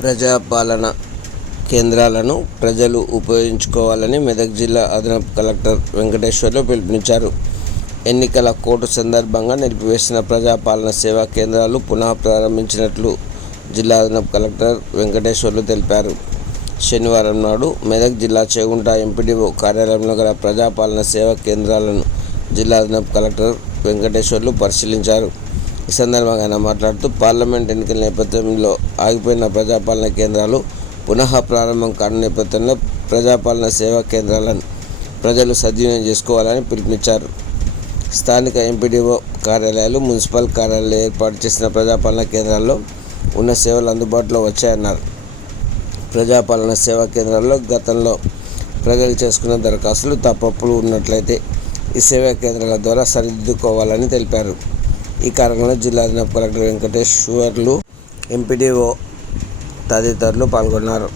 ప్రజాపాలన కేంద్రాలను ప్రజలు ఉపయోగించుకోవాలని మెదక్ జిల్లా అదనపు కలెక్టర్ వెంకటేశ్వర్లు పిలుపునిచ్చారు. ఎన్నికల కోడ్ సందర్భంగా నిలిపివేసిన ప్రజాపాలన సేవా కేంద్రాలు పునః ప్రారంభించినట్లు జిల్లా అదనపు కలెక్టర్ వెంకటేశ్వర్లు తెలిపారు. శనివారం నాడు మెదక్ జిల్లా చేగుంట ఎంపీడీఓ కార్యాలయంలో గల ప్రజాపాలన సేవా కేంద్రాలను జిల్లా అదనపు కలెక్టర్ వెంకటేశ్వర్లు పరిశీలించారు. ఈ సందర్భంగా ఆయన మాట్లాడుతూ పార్లమెంట్ ఎన్నికల నేపథ్యంలో ఆగిపోయిన ప్రజాపాలన కేంద్రాలు పునః ప్రారంభం కాని నేపథ్యంలో ప్రజాపాలన సేవా కేంద్రాలను ప్రజలు సద్వినియోగం చేసుకోవాలని పిలుపునిచ్చారు. స్థానిక ఎంపీడీఓ కార్యాలయాలు, మున్సిపల్ కార్యాలయాలు ఏర్పాటు చేసిన ప్రజాపాలన కేంద్రాల్లో ఉన్న సేవలు అందుబాటులో వచ్చాయన్నారు. ప్రజాపాలన సేవా కేంద్రాల్లో గతంలో ప్రజలు చేసుకున్న దరఖాస్తులు, తప్పులు ఉన్నట్లయితే ఈ సేవా కేంద్రాల ద్వారా సరిదిద్దుకోవాలని తెలిపారు. ఈ కార్యక్రమంలో జిల్లా అదనపు కలెక్టర్ వెంకటేశ్వర్లు, ఎంపీడీఓ తదితరులు పాల్గొన్నారు.